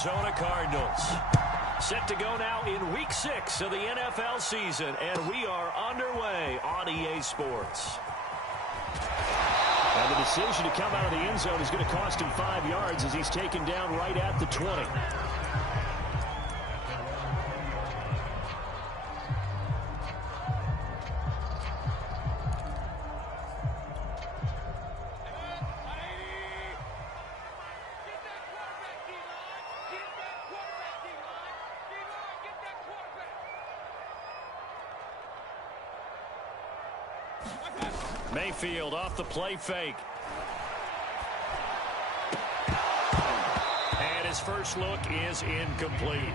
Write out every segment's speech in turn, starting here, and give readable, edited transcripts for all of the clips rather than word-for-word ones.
Arizona Cardinals. Set to go now in Week 6 of the NFL season, and we are underway on EA Sports. And the decision to come out of the end zone is going to cost him 5 yards as he's taken down right at the 20. Mayfield off the play fake. And his first look is incomplete.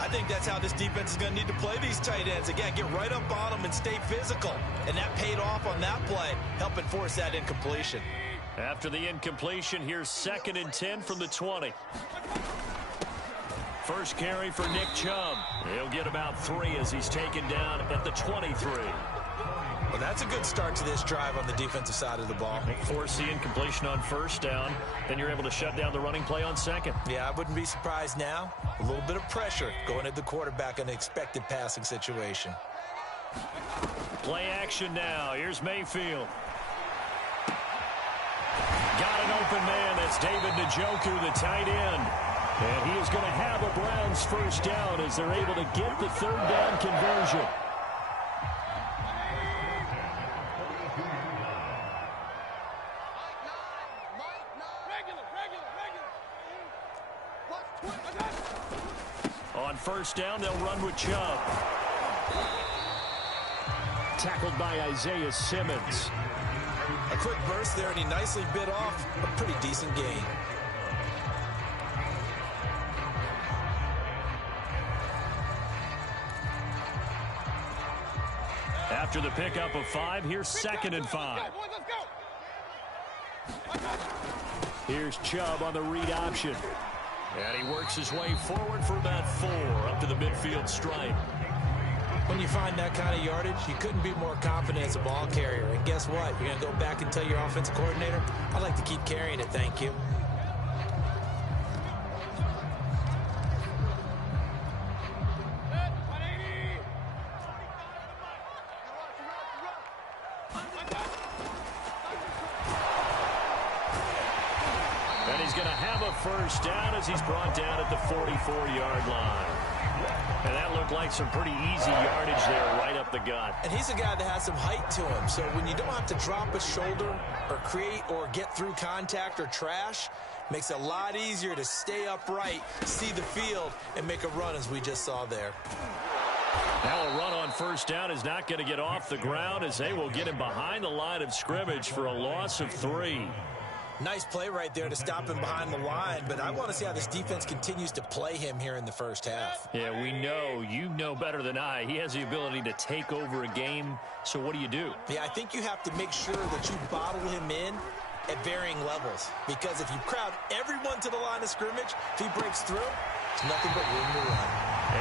I think that's how this defense is going to need to play these tight ends. Again, get right up on them and stay physical. And that paid off on that play, helping force that incompletion. After the incompletion, here's 2nd and 10 from the 20. First carry for Nick Chubb. He'll get about 3 as he's taken down at the 23. Well, that's a good start to this drive on the defensive side of the ball. Force the incompletion on first down. Then you're able to shut down the running play on second. Yeah, I wouldn't be surprised now. A little bit of pressure going at the quarterback in an expected passing situation. Play action now. Here's Mayfield. Got an open man. That's David Njoku, the tight end. And he is going to have a Browns first down as they're able to get the 3rd down conversion. On first down, they'll run with Chubb. Tackled by Isaiah Simmons. A quick burst there, and he nicely bit off a pretty decent gain. After the pickup of 5, here's 2nd and 5. Here's Chubb on the read option. And he works his way forward for about 4 up to the midfield stripe. When you find that kind of yardage, you couldn't be more confident as a ball carrier. And guess what? You're going to go back and tell your offensive coordinator, I'd like to keep carrying it, thank you. And he's going to have a first down as he's brought down at the 44-yard line. And that looked like some pretty easy yardage there right up the gut. And he's a guy that has some height to him. So when you don't have to drop a shoulder or create or get through contact or trash, makes it a lot easier to stay upright, see the field, and make a run as we just saw there. Now a run on first down is not going to get off the ground as they will get him behind the line of scrimmage for a loss of 3. Nice play right there to stop him behind the line, but I want to see how this defense continues to play him here in the first half. Yeah, we know, you know better than I, he has the ability to take over a game, so what do you do? Yeah, I think you have to make sure that you bottle him in at varying levels, because if you crowd everyone to the line of scrimmage, if he breaks through, it's nothing but room to run.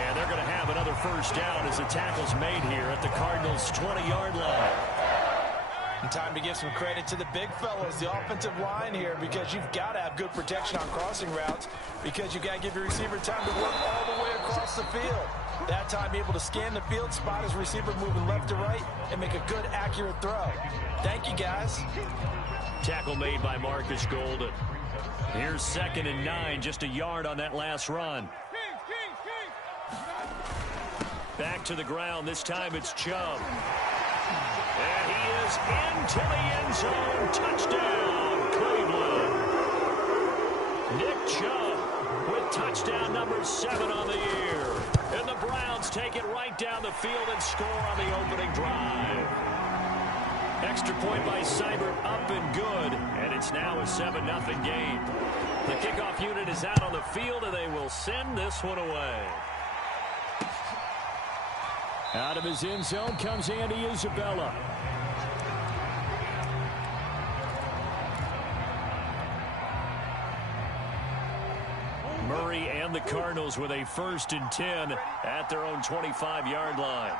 And they're going to have another first down as the tackle's made here at the Cardinals' 20-yard line. And time to give some credit to the big fellows, the offensive line here, because you've got to have good protection on crossing routes, because you've got to give your receiver time to work all the way across the field. That time able to scan the field, spot his receiver moving left to right, and make a good, accurate throw. Thank you, guys. Tackle made by Marcus Golden. Here's 2nd and 9, just a yard on that last run. Back to the ground, this time it's Chubb. And he is into the end zone. Touchdown, Cleveland. Nick Chubb with touchdown number 7 on the year. And the Browns take it right down the field and score on the opening drive. Extra point by Seibert, up and good. And it's now a 7-0 game. The kickoff unit is out on the field, and they will send this one away. Out of his end zone comes Andy Isabella. Murray and the Cardinals with a 1st and 10 at their own 25-yard line.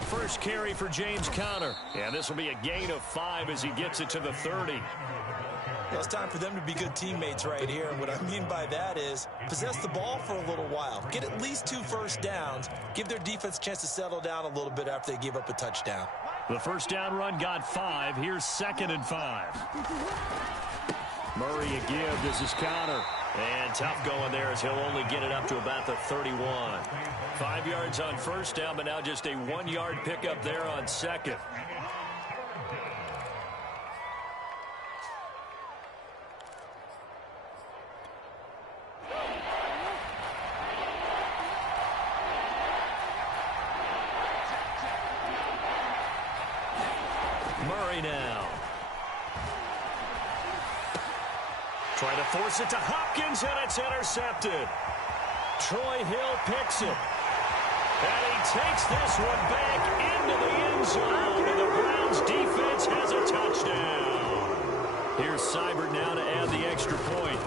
First carry for James Conner. And this will be a gain of 5 as he gets it to the 30. Well, it's time for them to be good teammates right here. And what I mean by that is possess the ball for a little while. Get at least 2 first downs. Give their defense a chance to settle down a little bit after they give up a touchdown. The first down run got 5. Here's 2nd and 5. Murray a give. This is Conner. And tough going there as he'll only get it up to about the 31. 5 yards on first down, but now just a 1-yard pickup there on 2nd. Murray now. Trying to force it to Hopkins, and it's intercepted. Troy Hill picks it. And he takes this one back into the end zone, and the Browns defense has a touchdown. Here's Seibert now to add the extra point.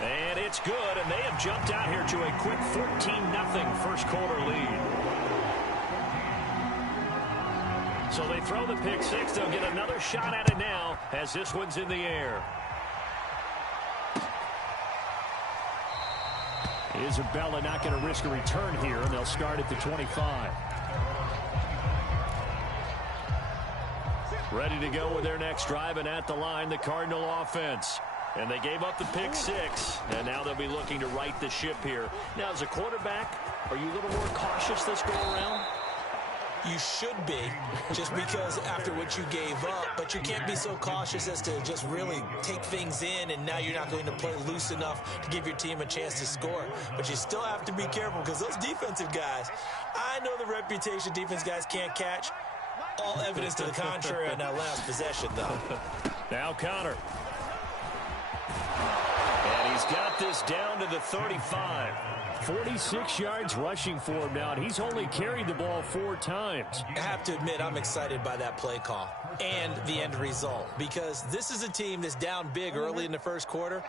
And it's good, and they have jumped out here to a quick 14-0 first quarter lead. So they throw the pick six. They'll get another shot at it now as this one's in the air. Isabella not going to risk a return here, and they'll start at the 25. Ready to go with their next drive, and at the line, the Cardinal offense. And they gave up the pick six, and now they'll be looking to right the ship here. Now, as a quarterback, are you a little more cautious this go around? You should be, just because after what you gave up, but you can't be so cautious as to just really take things in, and now you're not going to play loose enough to give your team a chance to score. But you still have to be careful because those defensive guys, I know the reputation defense guys can't catch. All evidence to the contrary on that last possession, though. Now Conner. And he's got this down to the 35. 46 yards rushing for him now, and he's only carried the ball 4 times. I have to admit, I'm excited by that play call and the end result, because this is a team that's down big early in the first quarter,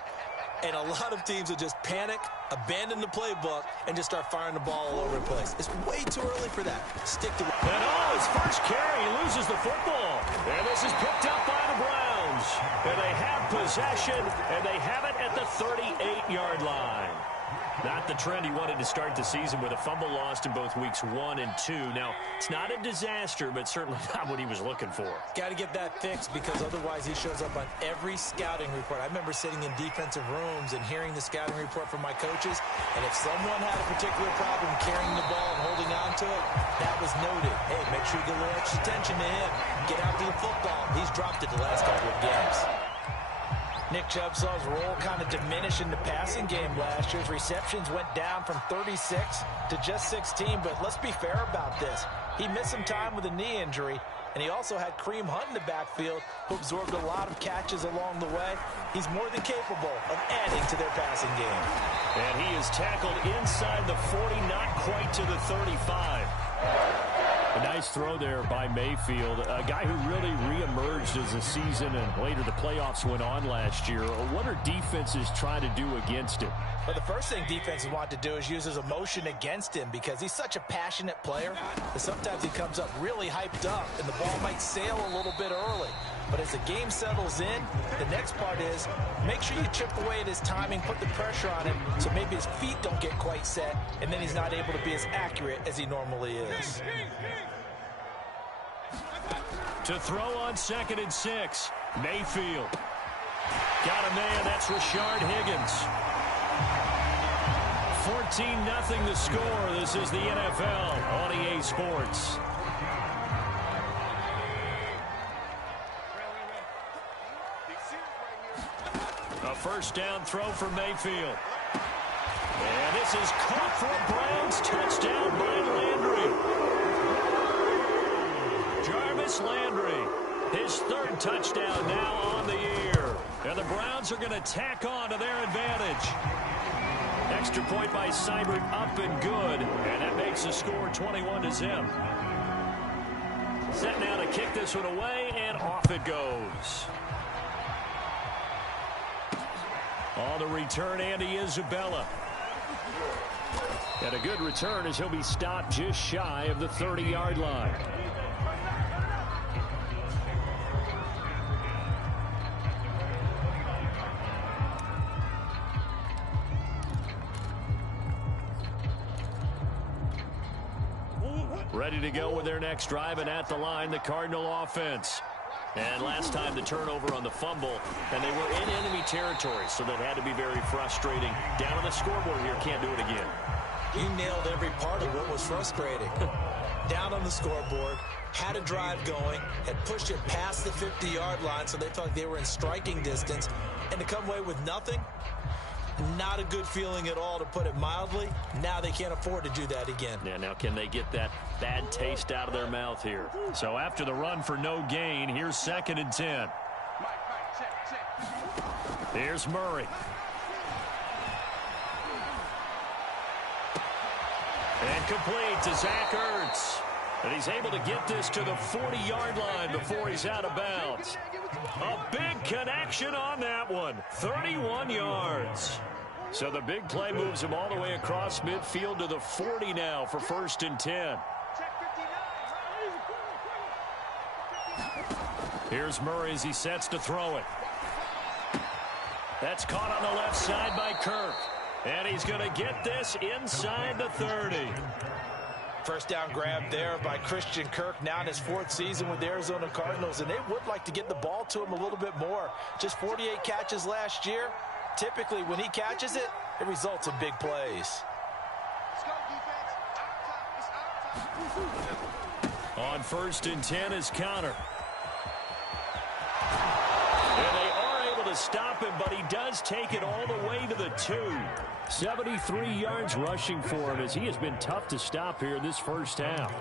and a lot of teams will just panic, abandon the playbook, and just start firing the ball all over the place. It's way too early for that. Stick to it. And his first carry, he loses the football. And this is picked up by the Browns. And they have possession, and they have it at the 38-yard line. Not the trend he wanted to start the season with a fumble lost in both weeks 1 and 2. Now, it's not a disaster, but certainly not what he was looking for. Got to get that fixed, because otherwise he shows up on every scouting report. I remember sitting in defensive rooms and hearing the scouting report from my coaches, and if someone had a particular problem carrying the ball and holding on to it, that was noted. Hey, make sure you get a little extra attention to him. Get after the football. He's dropped it the last couple of games. Nick Chubb saw his role kind of diminish in the passing game last year. His receptions went down from 36 to just 16, but let's be fair about this. He missed some time with a knee injury, and he also had Kareem Hunt in the backfield, who absorbed a lot of catches along the way. He's more than capable of adding to their passing game. And he is tackled inside the 40, not quite to the 35. A nice throw there by Mayfield, a guy who really reemerged as the season and later the playoffs went on last year. What are defenses trying to do against him? Well, the first thing defenses want to do is use his emotion against him, because he's such a passionate player that sometimes he comes up really hyped up and the ball might sail a little bit early. But as the game settles in, the next part is make sure you chip away at his timing, put the pressure on him so maybe his feet don't get quite set, and then he's not able to be as accurate as he normally is. To throw on 2nd and 6, Mayfield. Got a man, that's Rashard Higgins. 14-0 the score. This is the NFL on EA Sports. A first down throw for Mayfield. And this is caught for a Browns touchdown by Landry. Jarvis Landry, his 3rd touchdown now on the year. And the Browns are going to tack on to their advantage. Extra point by Seibert, up and good. And that makes the score 21-0. Set now to kick this one away, and off it goes. On the return, Andy Isabella. And a good return as he'll be stopped just shy of the 30-yard line. Ready to go with their next drive, and at the line, the Cardinal offense. And last time the turnover on the fumble, and they were in enemy territory, so that had to be very frustrating. Down on the scoreboard here, can't do it again. You nailed every part of what was frustrating. Down on the scoreboard, had a drive going, had pushed it past the 50-yard line, so they felt like they were in striking distance, and to come away with nothing, not a good feeling at all, to put it mildly. Now they can't afford to do that again. Yeah, now can they get that bad taste out of their mouth here? So after the run for no gain, here's 2nd and 10. Here's Murray. And complete to Zach Ertz. And he's able to get this to the 40-yard line before he's out of bounds. A big connection on that one. 31 yards. So the big play moves him all the way across midfield to the 40 now for 1st and 10. Here's Murray as he sets to throw it. That's caught on the left side by Kirk. And he's going to get this inside the 30. First down grab there by Christian Kirk, now in his 4th season with the Arizona Cardinals, and they would like to get the ball to him a little bit more. Just 48 catches last year. Typically, when he catches it, it results in big plays. On 1st and 10 is Connor. And they are able to stop him, but he does take it all the way to the 2. 73 yards rushing for him as he has been tough to stop here this first half.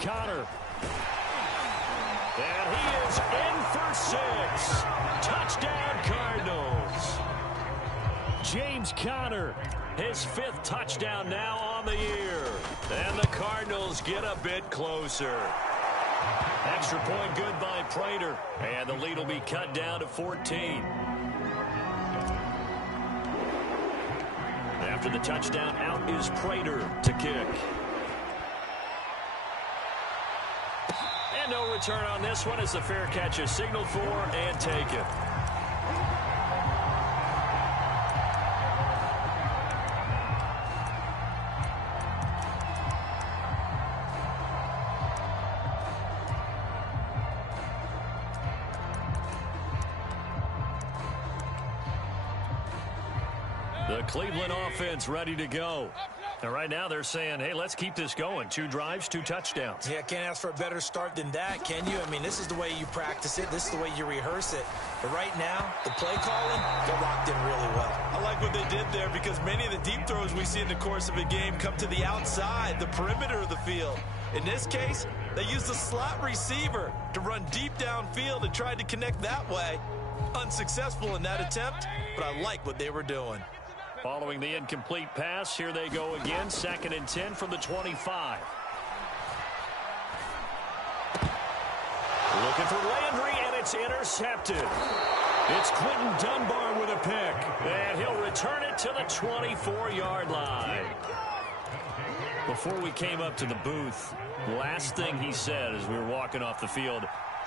Connor. And he is in for 6. Touchdown Cardinals. James Conner, his 5th touchdown now on the year. And the Cardinals get a bit closer. Extra point good by Prater. And the lead will be cut down to 14. After the touchdown, out is Prater to kick. And no return on this one as the fair catch is signaled for and taken. The Cleveland offense ready to go. And right now they're saying, hey, let's keep this going. 2 drives, 2 touchdowns. Yeah, can't ask for a better start than that, can you? I mean, this is the way you practice it. This is the way you rehearse it. But right now, the play calling got locked in really well. I like what they did there because many of the deep throws we see in the course of a game come to the outside, the perimeter of the field. In this case, they used the slot receiver to run deep downfield and tried to connect that way. Unsuccessful in that attempt, but I like what they were doing. Following the incomplete pass, here they go again. 2nd and 10 from the 25. Looking for Landry, and it's intercepted. It's Quentin Dunbar with a pick, and he'll return it to the 24-yard line. Before we came up to the booth, last thing he said as we were walking off the field,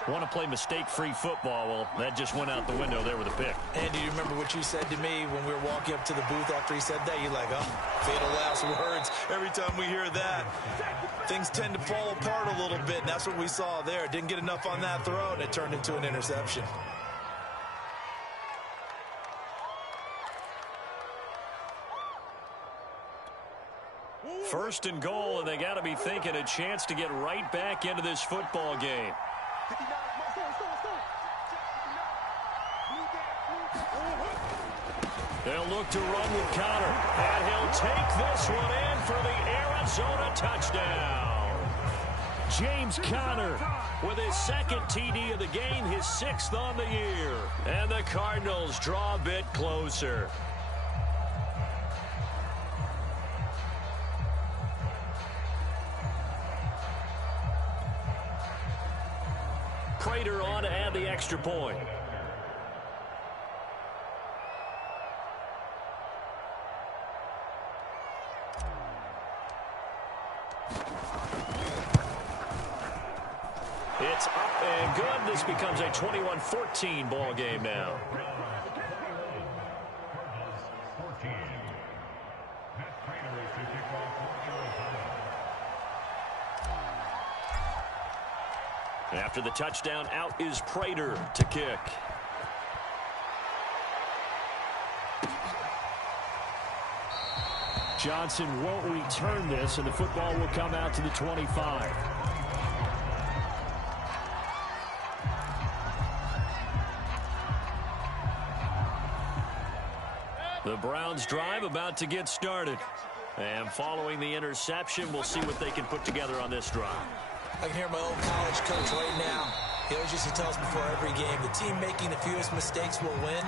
want to play mistake-free football. Well, that just went out the window there with a pick. And do you remember what you said to me when we were walking up to the booth after he said that? You're like, oh, fatal last words. Every time we hear that, things tend to fall apart a little bit, and that's what we saw there. Didn't get enough on that throw, and it turned into an interception. First and goal, and they got to be thinking a chance to get right back into this football game. They'll look to run with Connor, and he'll take this one in for the Arizona touchdown. James Conner with his 2nd TD of the game, his 6th on the year. And the Cardinals draw a bit closer. Prater on to add the extra point. It's up and good. This becomes a 21-14 ball game now. After the touchdown, out is Prater to kick. Johnson won't return this, and the football will come out to the 25. The Browns drive about to get started. And following the interception, we'll see what they can put together on this drive. I can hear my old college coach right now. He always used to tell us before every game, the team making the fewest mistakes will win.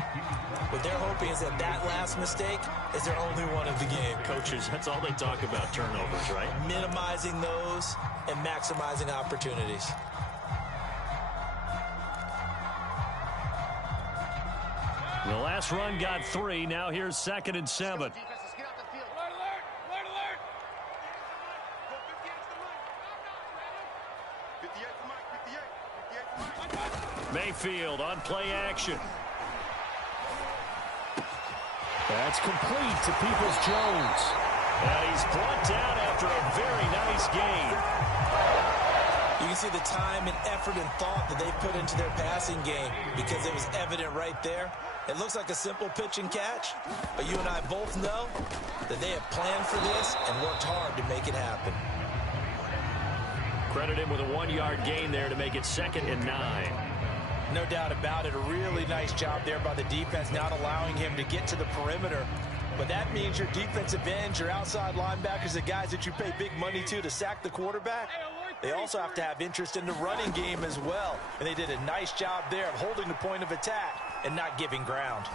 What they're hoping is that that last mistake is their only one of the game. Coaches, that's all they talk about, turnovers, right? Minimizing those and maximizing opportunities. The last run got 3. Now here's 2nd and 7. Mayfield on play action. That's complete to Peoples-Jones. And he's brought down after a very nice gain. You can see the time and effort and thought that they put into their passing game because it was evident right there. It looks like a simple pitch and catch, but you and I both know that they have planned for this and worked hard to make it happen. Credit him with a 1-yard gain there to make it 2nd and 9. No doubt about it. A really nice job there by the defense, not allowing him to get to the perimeter. But that means your defensive ends, your outside linebackers, the guys that you pay big money to sack the quarterback, they also have to have interest in the running game as well. And they did a nice job there of holding the point of attack and not giving ground.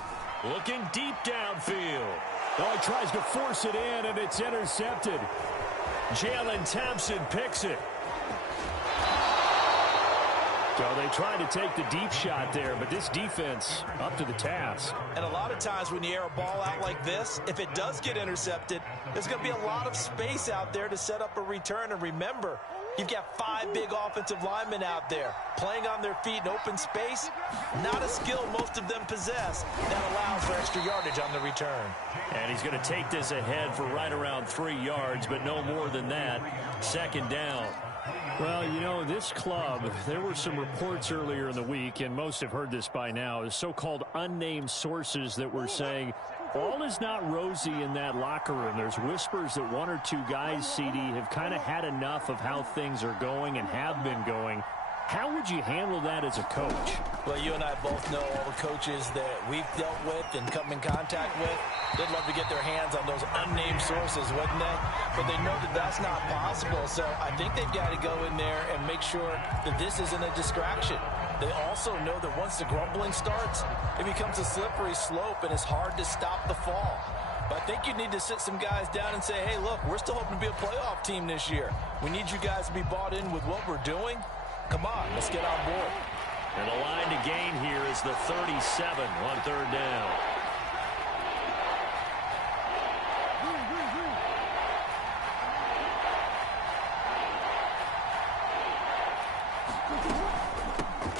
Looking deep downfield. Oh, he tries to force it in, and it's intercepted. Jalen Thompson picks it. So they tried to take the deep shot there, but this defense up to the task. And a lot of times when you air a ball out like this, if it does get intercepted, there's going to be a lot of space out there to set up a return. And remember, you've got 5 big offensive linemen out there playing on their feet in open space. Not a skill most of them possess. That allows for extra yardage on the return. And he's going to take this ahead for right around 3 yards, but no more than that. 2nd down. Well, you know, this club, there were some reports earlier in the week, and most have heard this by now, the so-called unnamed sources that were saying all is not rosy in that locker room. There's whispers that 1 or 2 guys, CD, have kind of had enough of how things are going and have been going. How would you handle that as a coach? Well, you and I both know all the coaches that we've dealt with and come in contact with. They'd love to get their hands on those unnamed sources, wouldn't they? But they know that that's not possible. So I think they've got to go in there and make sure that this isn't a distraction. They also know that once the grumbling starts, it becomes a slippery slope and it's hard to stop the fall. But I think you need to sit some guys down and say, hey, look, we're still hoping to be a playoff team this year. We need you guys to be bought in with what we're doing. Come on, let's get on board. And the line to gain here is the 37 on 3rd down.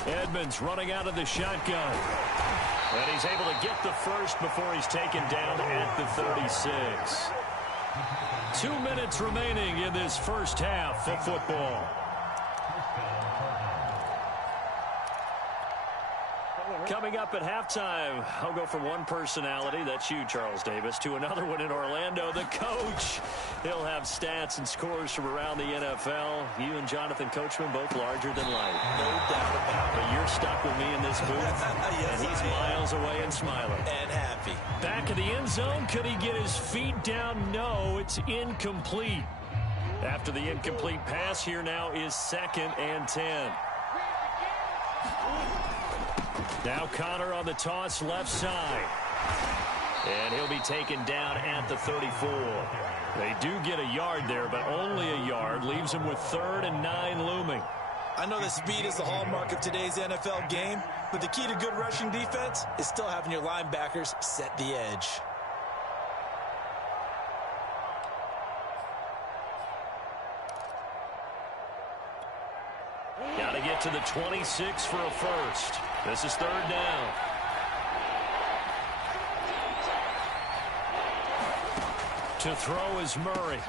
Edmonds running out of the shotgun. And he's able to get the first before he's taken down at the 36. 2 minutes remaining in this first half of football. Coming up at halftime, I'll go from one personality, that's you, Charles Davis, to another one in Orlando, the coach. He'll have stats and scores from around the NFL. You and Jonathan Coachman, both larger than life. No doubt about it. But you're stuck with me in this booth, Yes, and he's miles away and smiling. And happy. Back of the end zone, could he get his feet down? No, it's incomplete. After the incomplete pass, here now is 2nd and 10. Now Connor on the toss left side. And he'll be taken down at the 34. They do get a yard there, but only a yard. Leaves him with 3rd and 9 looming. I know that speed is the hallmark of today's NFL game, but the key to good rushing defense is still having your linebackers set the edge. Got to get to the 26 for a first. This is third down. To throw is Murray.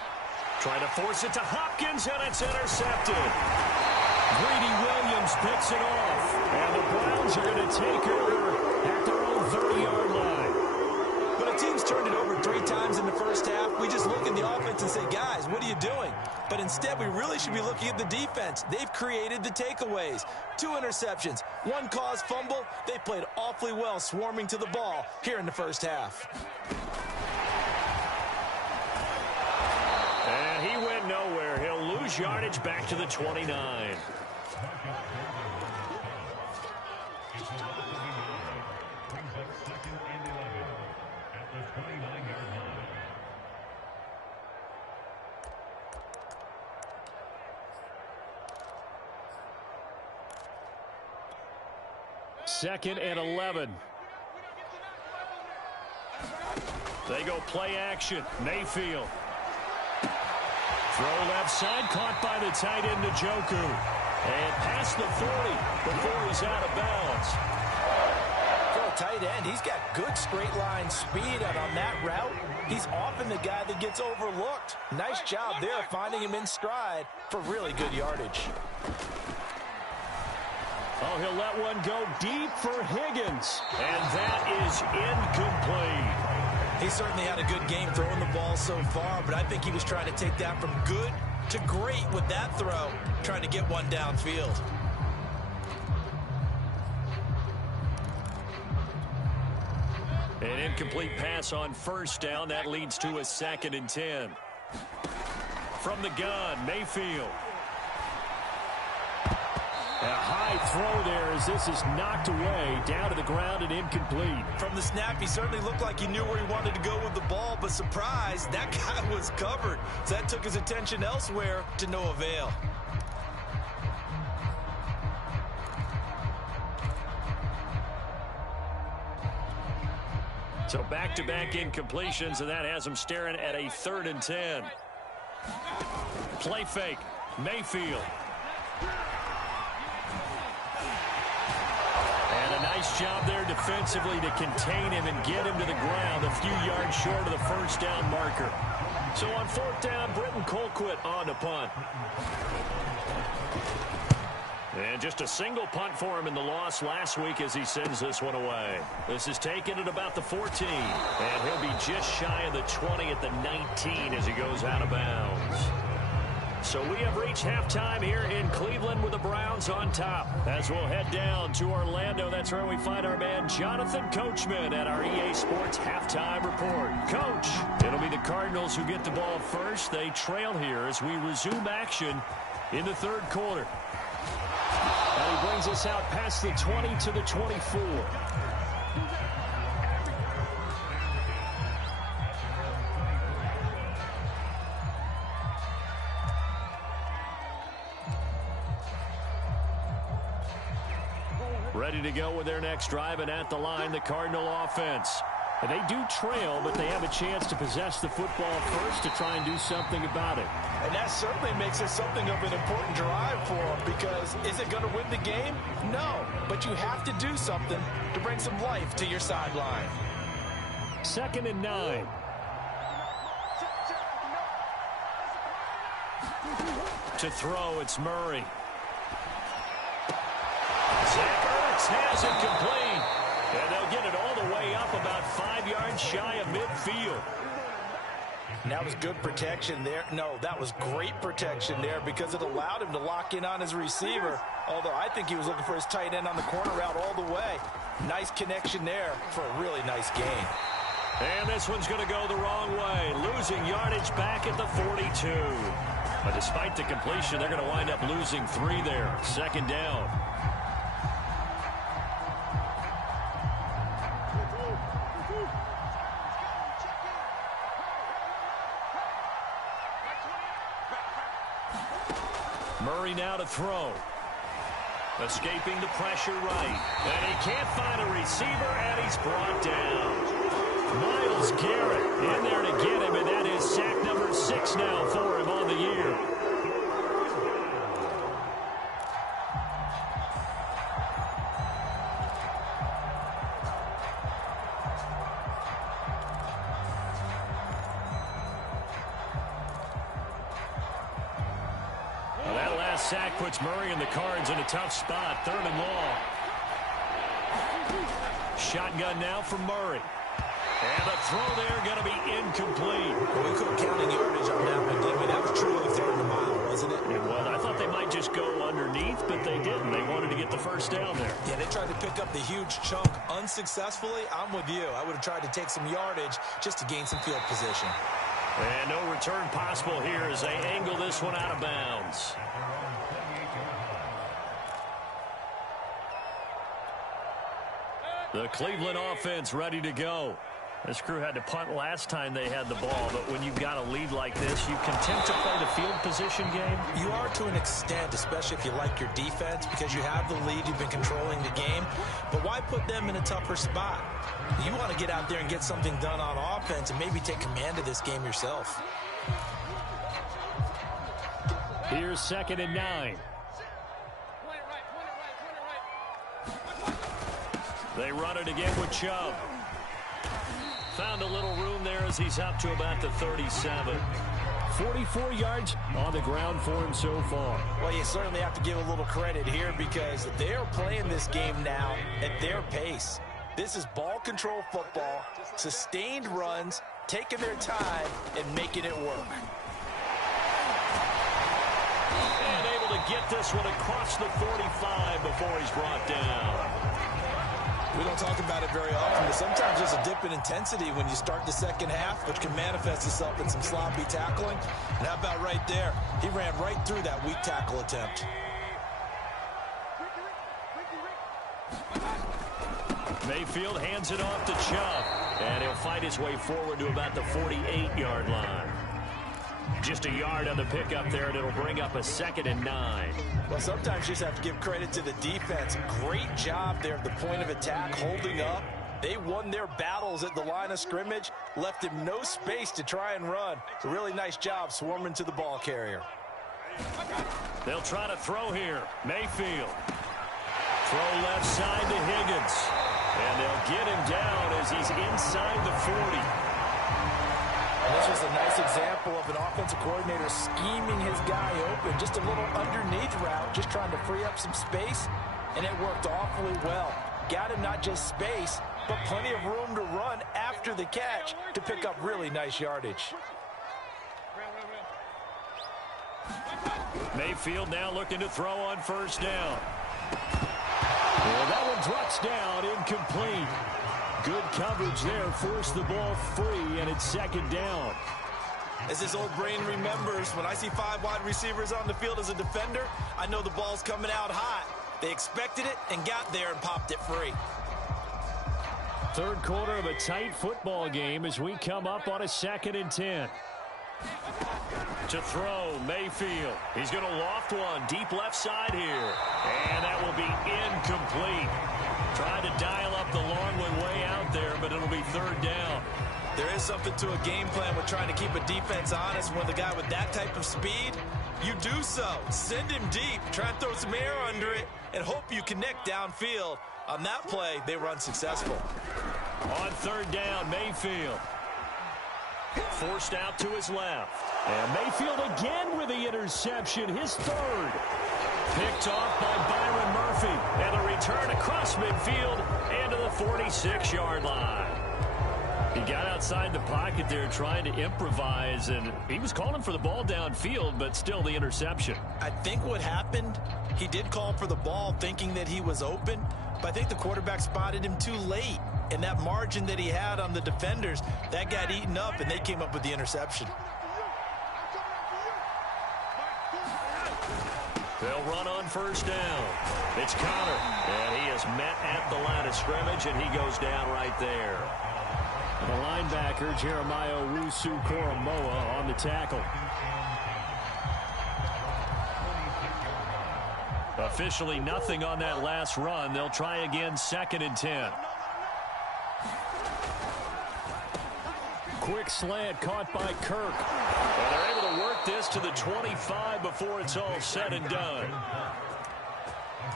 Trying to force it to Hopkins, and it's intercepted. Greedy Williams picks it off. And the Browns are going to take over at their own 30-yard line. When a team's turned it over 3 times in the first half, we just look at the offense and say, guys, what are you doing? But instead, we really should be looking at the defense. They've created the takeaways. 2 interceptions, 1 caused fumble. They played awfully well swarming to the ball here in the first half. And he went nowhere. He'll lose yardage back to the 29. Second and 11. They go play action. Mayfield. Throw left side, caught by the tight end Njoku. And past the 40 before he's out of bounds. For a tight end, he's got good straight line speed, and on that route, he's often the guy that gets overlooked. Nice job there finding him in stride for really good yardage. Oh, he'll let one go deep for Higgins. And that is incomplete. He certainly had a good game throwing the ball so far, but I think he was trying to take that from good to great with that throw, trying to get one downfield. An incomplete pass on first down. That leads to a 2nd and 10. From the gun, Mayfield. A high throw there as this is knocked away, down to the ground and incomplete. From the snap, he certainly looked like he knew where he wanted to go with the ball, but surprise, that guy was covered. So that took his attention elsewhere to no avail. So back-to-back incompletions, and that has him staring at a 3rd and 10. Play fake, Mayfield. Nice job there defensively to contain him and get him to the ground a few yards short of the first down marker. So on 4th down, Britton Colquitt on to punt. And just a single punt for him in the loss last week as he sends this one away. This is taken at about the 14. And he'll be just shy of the 20 at the 19 as he goes out of bounds. So we have reached halftime here in Cleveland with the Browns on top. As we'll head down to Orlando, that's where we find our man Jonathan Coachman at our EA Sports Halftime Report. Coach, it'll be the Cardinals who get the ball first. They trail here as we resume action in the 3rd quarter. And he brings us out past the 20 to the 24. Ready to go with their next drive, and at the line, the Cardinal offense. And they do trail, but they have a chance to possess the football first to try and do something about it. And that certainly makes it something of an important drive for them, because is it going to win the game? No, but you have to do something to bring some life to your sideline. 2nd and 9. To throw, it's Murray. Zach Ertz has it complete. And they'll get it all the way up about 5 yards shy of midfield. And that was good protection there. No, that was great protection there because it allowed him to lock in on his receiver. Although I think he was looking for his tight end on the corner route all the way. Nice connection there for a really nice gain. And this one's going to go the wrong way. Losing yardage back at the 42. But despite the completion, they're going to wind up losing 3 there. 2nd down. Murray now to throw. Escaping the pressure right. And he can't find a receiver, and he's brought down. Myles Garrett in there to get him, and that is sack number 6 now for him on the year. Well, that last sack puts Murray and the Cards in a tough spot. 3rd and long. Shotgun now from Murray. And the throw there going to be incomplete. Well, we couldn't count any yardage on that one, did we? That was truly 3rd and a mile, wasn't it? It was. I thought they might just go underneath, but they didn't. They wanted to get the first down there. Yeah, they tried to pick up the huge chunk unsuccessfully. I'm with you. I would have tried to take some yardage just to gain some field position. And no return possible here as they angle this one out of bounds. The Cleveland offense ready to go. This crew had to punt last time they had the ball, but when you've got a lead like this, you content to play the field position game? You are to an extent, especially if you like your defense, because you have the lead, you've been controlling the game. But why put them in a tougher spot? You want to get out there and get something done on offense and maybe take command of this game yourself. Here's 2nd and 9. They run it again with Chubb. Found a little room there as he's up to about the 37. 44 yards on the ground for him so far. Well, you certainly have to give a little credit here because they're playing this game now at their pace. This is ball control football, sustained runs, taking their time, and making it work. And able to get this one across the 45 before he's brought down. We don't talk about it very often, but sometimes there's a dip in intensity when you start the second half, which can manifest itself in some sloppy tackling. And how about right there? He ran right through that weak tackle attempt. Mayfield hands it off to Chubb, and he'll fight his way forward to about the 48-yard line. Just a yard on the pickup there, and it'll bring up a 2nd and 9. Well, sometimes you just have to give credit to the defense. Great job there at the point of attack, holding up. They won their battles at the line of scrimmage, left him no space to try and run. A really nice job swarming to the ball carrier. They'll try to throw here. Mayfield. Throw left side to Higgins. And they'll get him down as he's inside the 40. And this was a nice example of an offensive coordinator scheming his guy open. Just a little underneath route, just trying to free up some space, and it worked awfully well. Got him not just space, but plenty of room to run after the catch to pick up really nice yardage. Mayfield now looking to throw on 1st down. Well, that one drops down, incomplete. Good coverage there, forced the ball free, and it's 2nd down. As his old brain remembers, when I see 5 wide receivers on the field as a defender, I know the ball's coming out hot. They expected it and got there and popped it free. 3rd quarter of a tight football game as we come up on a 2nd and 10. To throw, Mayfield. He's going to loft one deep left side here. And that will be incomplete. Tried to dial up the long one way out there, but it'll be 3rd down. There is something to a game plan with trying to keep a defense honest. When the guy with that type of speed, you do so. Send him deep. Try and throw some air under it and hope you connect downfield. On that play, they run successful. On 3rd down, Mayfield. Forced out to his left. And Mayfield again with the interception, his 3rd. Picked off by Byron Murphy. And a return across midfield and to the 46-yard line. He got outside the pocket there trying to improvise, and he was calling for the ball downfield, but still the interception. I think what happened, he did call for the ball thinking that he was open, but I think the quarterback spotted him too late. And that margin that he had on the defenders, that got eaten up, and they came up with the interception. They'll run on 1st down. It's Connor, and he is met at the line of scrimmage, and he goes down right there. The linebacker, Jeremiah Owusu-Koramoah, on the tackle. Officially nothing on that last run. They'll try again, 2nd and 10. Quick slant caught by Kirk. And they're able to work this to the 25 before it's all said and done.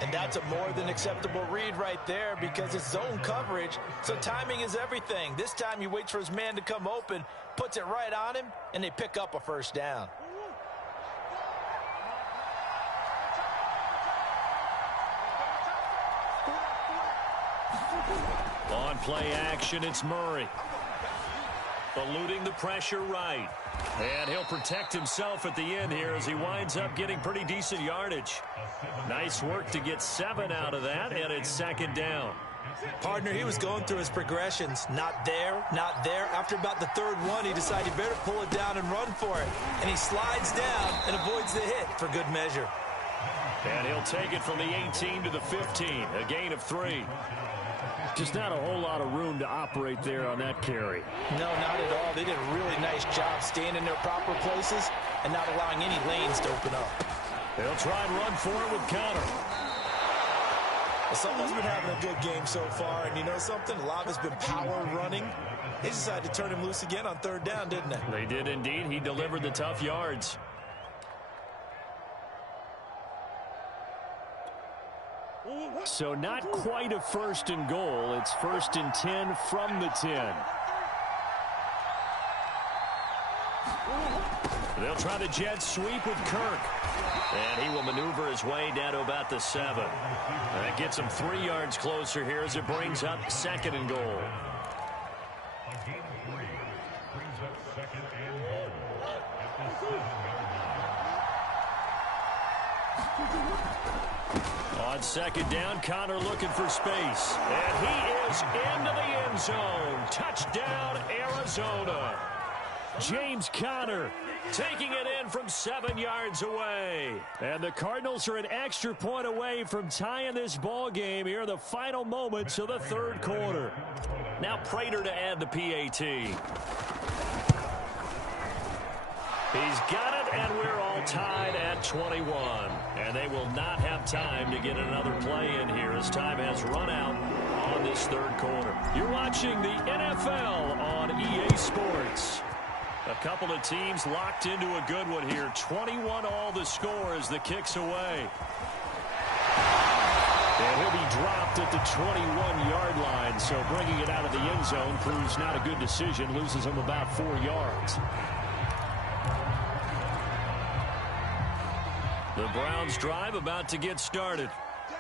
And that's a more than acceptable read right there because it's zone coverage, so timing is everything. This time he waits for his man to come open, puts it right on him, and they pick up a first down. On play action, it's Murray. Eluding the pressure right. And he'll protect himself at the end here as he winds up getting pretty decent yardage. Nice work to get 7 out of that, and it's 2nd down. Partner, he was going through his progressions. Not there, not there. After about the 3rd one, he decided he better pull it down and run for it. And he slides down and avoids the hit for good measure. And he'll take it from the 18 to the 15, a gain of 3. Just not a whole lot of room to operate there on that carry. No, not at all. They did a really nice job staying in their proper places and not allowing any lanes to open up. They'll try and run for it with Connor. Well, someone's been having a good game so far, and you know something? A lot has been power running. They decided to turn him loose again on 3rd down, didn't they? They did indeed. He delivered the tough yards. So not quite a 1st and goal. It's 1st and 10 from the 10. They'll try the jet sweep with Kirk. And he will maneuver his way down to about the 7. That gets him 3 yards closer here as it brings up 2nd and goal. On 2nd down, Connor looking for space. And he is into the end zone. Touchdown, Arizona. James Conner taking it in from 7 yards away. And the Cardinals are an extra point away from tying this ball game here in the final moments of the 3rd quarter. Now Prater to add the PAT. He's got it, and we're all tied at 21. And they will not have time to get another play in here as time has run out on this 3rd quarter. You're watching the NFL on EA Sports. A couple of teams locked into a good one here. 21 all the score as the kick's away. And he'll be dropped at the 21-yard line, so bringing it out of the end zone proves not a good decision. Loses him about 4 yards. The Browns drive about to get started.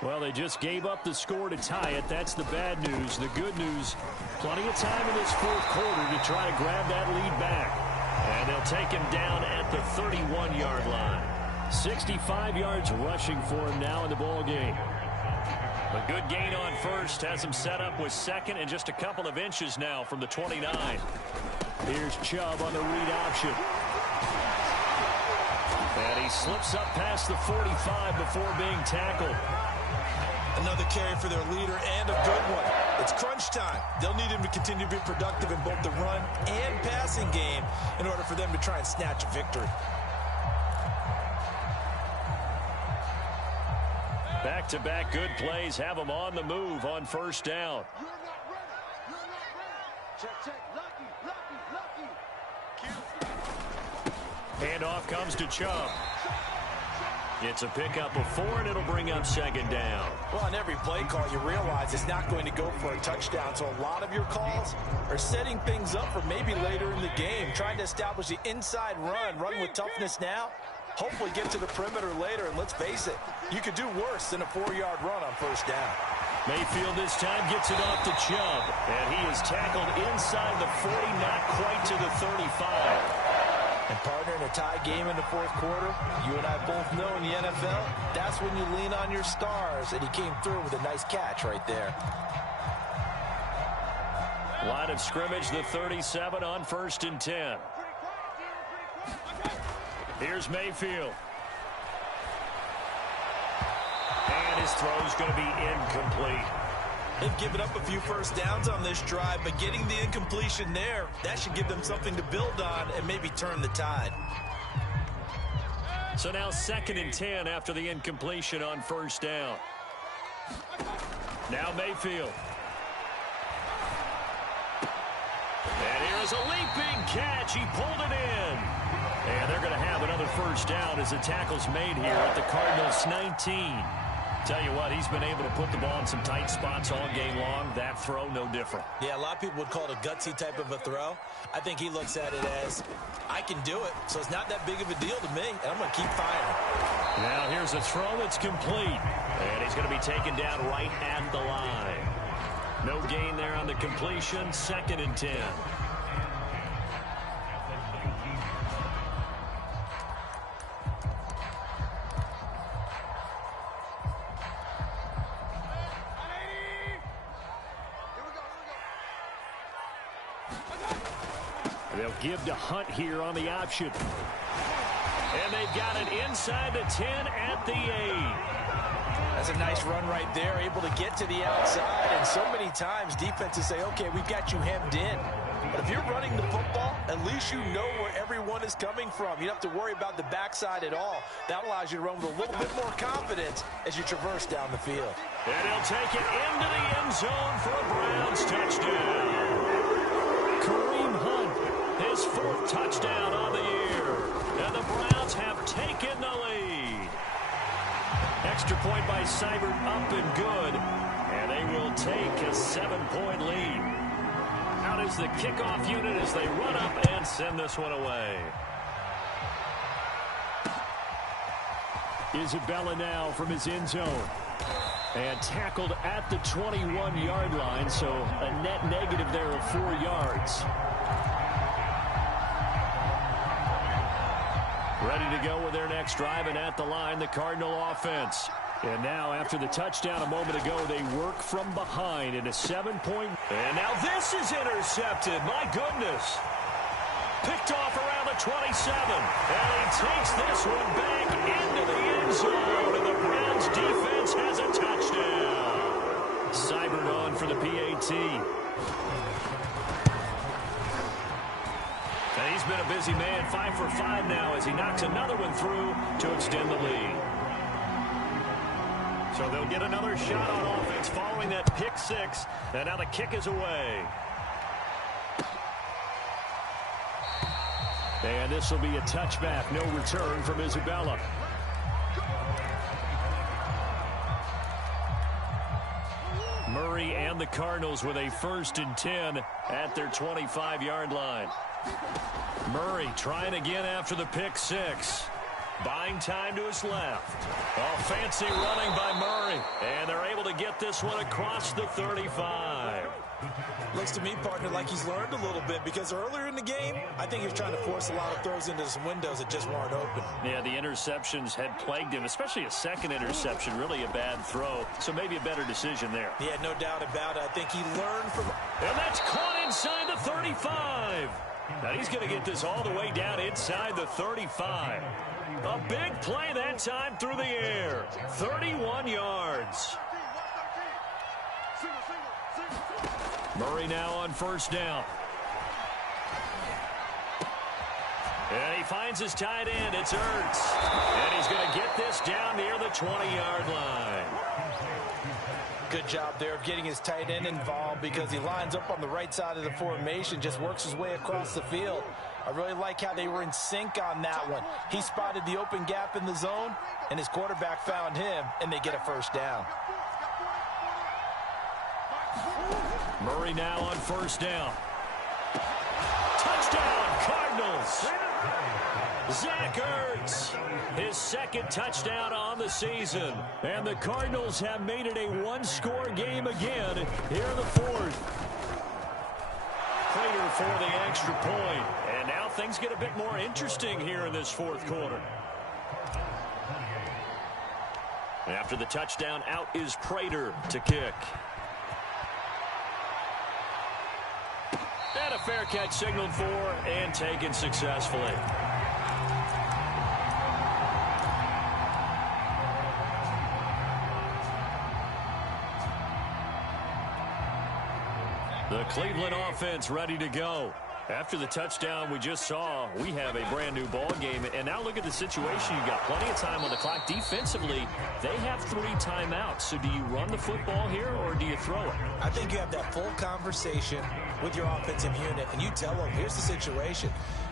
Well, they just gave up the score to tie it. That's the bad news. The good news, plenty of time in this 4th quarter to try to grab that lead back. And they'll take him down at the 31-yard line. 65 yards rushing for him now in the ball game. A good gain on 1st has him set up with 2nd and just a couple of inches now from the 29. Here's Chubb on the read option. And he slips up past the 45 before being tackled. Another carry for their leader and a good one. It's crunch time. They'll need him to continue to be productive in both the run and passing game in order for them to try and snatch a victory. Back-to-back good plays have them on the move on 1st down. Handoff comes to Chubb. It's a pickup of 4, and it'll bring up 2nd down. Well, on every play call, you realize it's not going to go for a touchdown. So a lot of your calls are setting things up for maybe later in the game, trying to establish the inside run with toughness now, hopefully get to the perimeter later. And let's face it, you could do worse than a 4-yard run on 1st down. Mayfield this time gets it off to Chubb, and he is tackled inside the 40, not quite to the 35. And partner, in a tie game in the 4th quarter, you and I both know in the NFL, that's when you lean on your stars, and he came through with a nice catch right there. Line of scrimmage, the 37 on 1st and 10. Here's Mayfield. And his throw's going to be incomplete. They've given up a few 1st downs on this drive, but getting the incompletion there, that should give them something to build on and maybe turn the tide. So now 2nd and 10 after the incompletion on first down. Now Mayfield. And here's a leaping catch. He pulled it in. And they're going to have another first down as the tackle's made here at the Cardinals' 19. Tell you what, he's been able to put the ball in some tight spots all game long. That throw, no different. Yeah, a lot of people would call it a gutsy type of a throw. I think he looks at it as, I can do it, so it's not that big of a deal to me, and I'm going to keep firing. Now here's a throw that's complete. And he's going to be taken down right at the line. No gain there on the completion. 2nd and 10. They'll give to Hunt here on the option. And they've got it inside the 10 at the 8. That's a nice run right there, able to get to the outside. And so many times defenses say, okay, we've got you hemmed in. But if you're running the football, at least you know where everyone is coming from. You don't have to worry about the backside at all. That allows you to run with a little bit more confidence as you traverse down the field. And he'll take it into the end zone for a Browns touchdown. Kareem Hunt, his 4th touchdown on the year. And the Browns have taken the lead. Extra point by Seibert up and good. And they will take a 7-point lead. Out is the kickoff unit as they run up and send this one away. Isabella now from his end zone. And tackled at the 21-yard line, so a net negative there of 4 yards. Ready to go with their next drive, and at the line, the Cardinal offense. And now, after the touchdown a moment ago, they work from behind in a 7-point. And now this is intercepted. My goodness. Picked off around the 27. And he takes this one back into the end zone. And the Browns defense has a touchdown. Seibert on for the PAT. And he's been a busy man, 5 for 5 now as he knocks another one through to extend the lead. So they'll get another shot on offense following that pick 6. And now the kick is away. And this will be a touchback. No return from Isabella. Murray and the Cardinals with a 1st and 10 at their 25-yard line. Murray trying again after the pick 6. Buying time to his left. Oh, fancy running by Murray. And they're able to get this one across the 35. Looks to me, partner, like he's learned a little bit because earlier in the game, I think he was trying to force a lot of throws into some windows that just weren't open. Yeah, the interceptions had plagued him, especially a second interception, really a bad throw. So maybe a better decision there. Yeah, no doubt about it. I think he learned from... And that's caught inside the 35. Now he's going to get this all the way down inside the 35. A big play that time through the air. 31 yards. Murray now on 1st down. And he finds his tight end. It's Ertz. And he's going to get this down near the 20-yard line. Good job there of getting his tight end involved because he lines up on the right side of the formation, just works his way across the field. I really like how they were in sync on that one. He spotted the open gap in the zone, and his quarterback found him, and they get a 1st down. Murray now on 1st down. Touchdown, Cardinals. Zach Ertz, his 2nd touchdown on the season. And the Cardinals have made it a 1-score game again here in the 4th. Prater for the extra point. And now things get a bit more interesting here in this 4th quarter. After the touchdown, out is Prater to kick. And a fair catch signaled for and taken successfully. The Cleveland offense ready to go. After the touchdown we just saw, we have a brand new ball game. And now look at the situation. You've got plenty of time on the clock. Defensively, they have 3 timeouts. So do you run the football here or do you throw it? I think you have that full conversation with your offensive unit, and you tell them, here's the situation.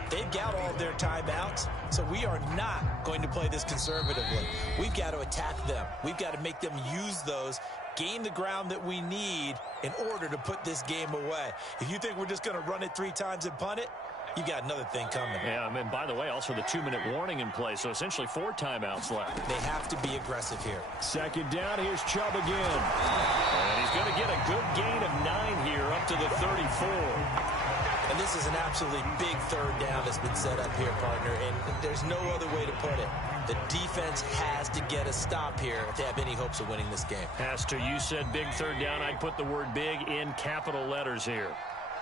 They've got all of their timeouts, so we are not going to play this conservatively. We've got to attack them. We've got to make them use those, gain the ground that we need in order to put this game away. If you think we're just going to run it 3 times and punt it, you got another thing coming. Yeah, and by the way, also the 2-minute warning in play, so essentially 4 timeouts left. They have to be aggressive here. Second down, here's Chubb again. And he's going to get a good gain of 9 here up to the 34. And this is an absolutely big third down that's been set up here, partner, and there's no other way to put it. The defense has to get a stop here if they have any hopes of winning this game. Has to. You said big third down. I'd put the word big in capital letters here.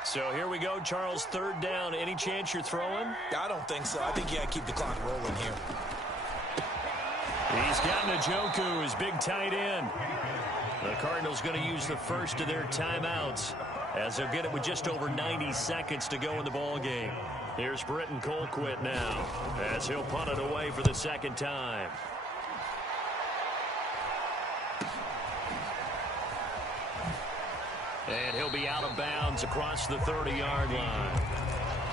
So here we go, Charles, third down. Any chance you're throwing? I don't think so. I think you got to keep the clock rolling here. He's got Njoku, his big tight end. The Cardinals going to use the first of their timeouts as they'll get it with just over 90 seconds to go in the ball game. Here's Britton Colquitt now as he'll punt it away for the second time. And he'll be out of bounds across the 30-yard line.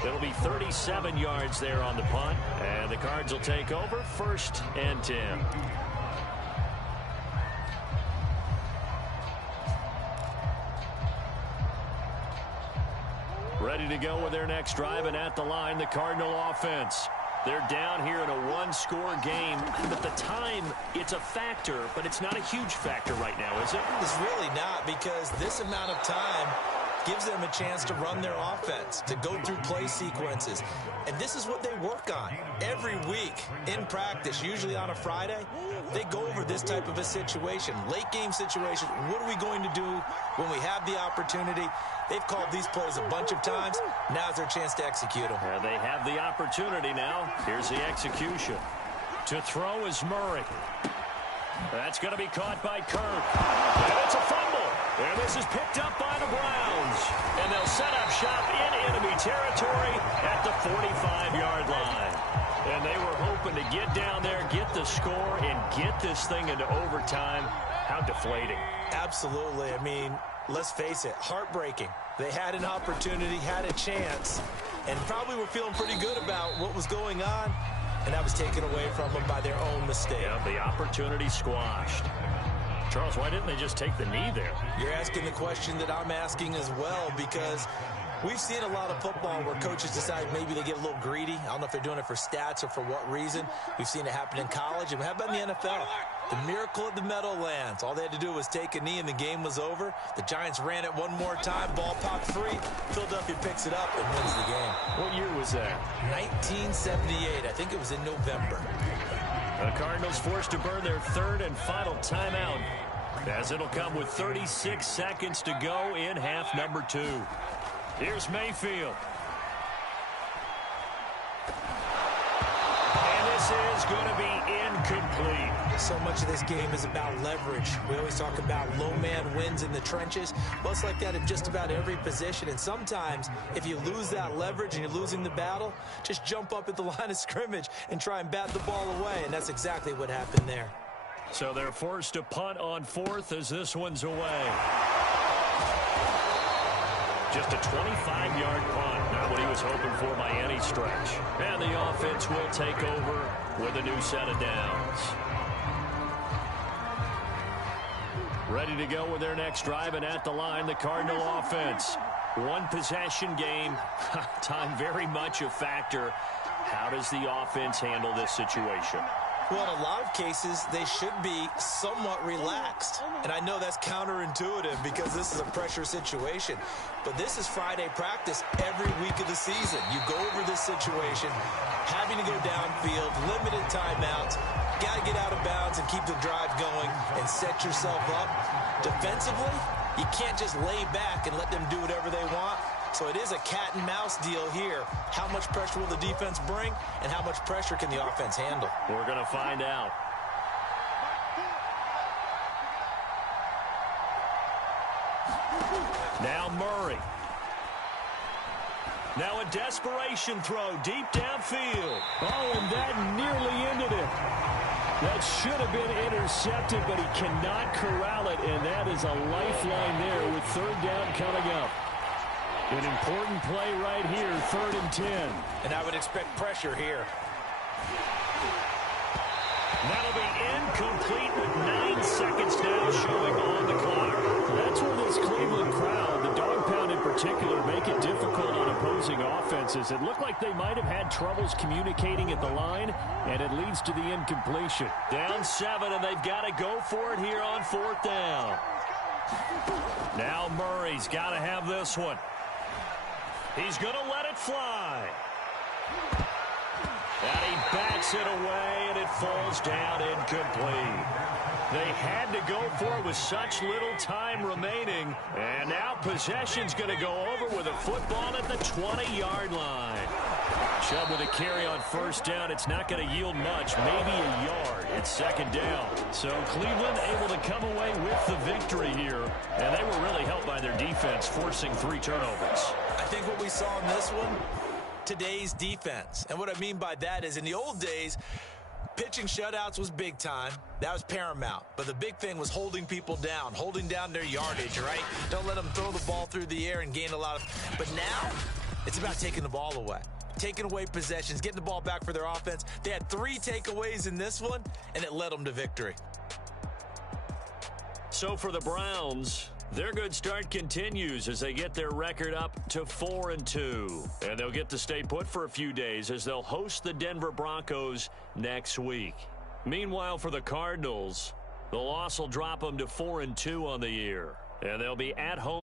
It'll be 37 yards there on the punt, and the Cards will take over 1st and 10. Ready to go with their next drive, and at the line, the Cardinal offense. They're down here in a 1-score game, but the time, it's a factor, but it's not a huge factor right now, is it? It's really not, because this amount of time gives them a chance to run their offense, to go through play sequences. And this is what they work on every week in practice, usually on a Friday. They go over this type of a situation, late game situation. What are we going to do when we have the opportunity? They've called these plays a bunch of times. Now's their chance to execute them. Yeah, they have the opportunity now. Here's the execution. To throw is Murray. That's going to be caught by Kirk. And it's a fumble. And this is picked up by the Browns. And they'll set up shop in enemy territory at the 45-yard line. And they were hoping to get down there, get the score, and get this thing into overtime. How deflating. Absolutely. I mean, let's face it, heartbreaking. They had an opportunity, had a chance, and probably were feeling pretty good about what was going on, and that was taken away from them by their own mistake. Yeah, the opportunity squashed. Charles, why didn't they just take the knee there? You're asking the question that I'm asking as well, because we've seen a lot of football where coaches decide maybe they get a little greedy. I don't know if they're doing it for stats or for what reason. We've seen it happen in college, and how about in the NFL? The miracle at the Meadowlands. All they had to do was take a knee, and the game was over. The Giants ran it one more time. Ball popped free. Philadelphia picks it up and wins the game. What year was that? 1978. I think it was in November. The Cardinals forced to burn their third and final timeout, as it'll come with 36 seconds to go in half number 2. Here's Mayfield. And this is going to be incomplete. So much of this game is about leverage. We always talk about low man wins in the trenches. Well, it's like that in just about every position. And sometimes, if you lose that leverage and you're losing the battle, just jump up at the line of scrimmage and try and bat the ball away. And that's exactly what happened there. So they're forced to punt on 4th as this one's away. Just a 25-yard punt. Not what he was hoping for by any stretch. And the offense will take over with a new set of downs. Ready to go with their next drive, and at the line, the Cardinal offense. One possession game. Time very much a factor. How does the offense handle this situation? Well, in a lot of cases, they should be somewhat relaxed. And I know that's counterintuitive because this is a pressure situation. But this is Friday practice every week of the season. You go over this situation, having to go downfield, limited timeouts, got to get out of bounds and keep the drive going and set yourself up. Defensively, you can't just lay back and let them do whatever they want. So it is a cat and mouse deal here. How much pressure will the defense bring, and how much pressure can the offense handle? We're going to find out. Now Murray. Now a desperation throw deep downfield. Oh, and that nearly ended it. That should have been intercepted, but he cannot corral it, and that is a lifeline there with third down coming up. An important play right here, 3rd and 10. And I would expect pressure here. That'll be incomplete with 9 seconds now showing on the clock. That's where this Cleveland crowd, the dog pound in particular, make it difficult on opposing offenses. It looked like they might have had troubles communicating at the line, and it leads to the incompletion. Down 7, and they've got to go for it here on 4th down. Now Murray's got to have this one. He's going to let it fly. And he backs it away, and it falls down incomplete. They had to go for it with such little time remaining. And now possession's going to go over with a football at the 20-yard line. Chubb with a carry on 1st down. It's not going to yield much, maybe a yard. It's 2nd down. So Cleveland able to come away with the victory here. And they were really helped by their defense, forcing 3 turnovers. I think what we saw in this one, today's defense. And what I mean by that is in the old days, pitching shutouts was big time. That was paramount. But the big thing was holding people down, holding down their yardage, right? Don't let them throw the ball through the air and gain a lot of... But now, it's about taking the ball away. Taking away possessions, getting the ball back for their offense. They had 3 takeaways in this one, and it led them to victory. So for the Browns, their good start continues as they get their record up to 4-2. And they'll get to stay put for a few days as they'll host the Denver Broncos next week. Meanwhile, for the Cardinals, the loss will drop them to 4-2 on the year. And they'll be at home.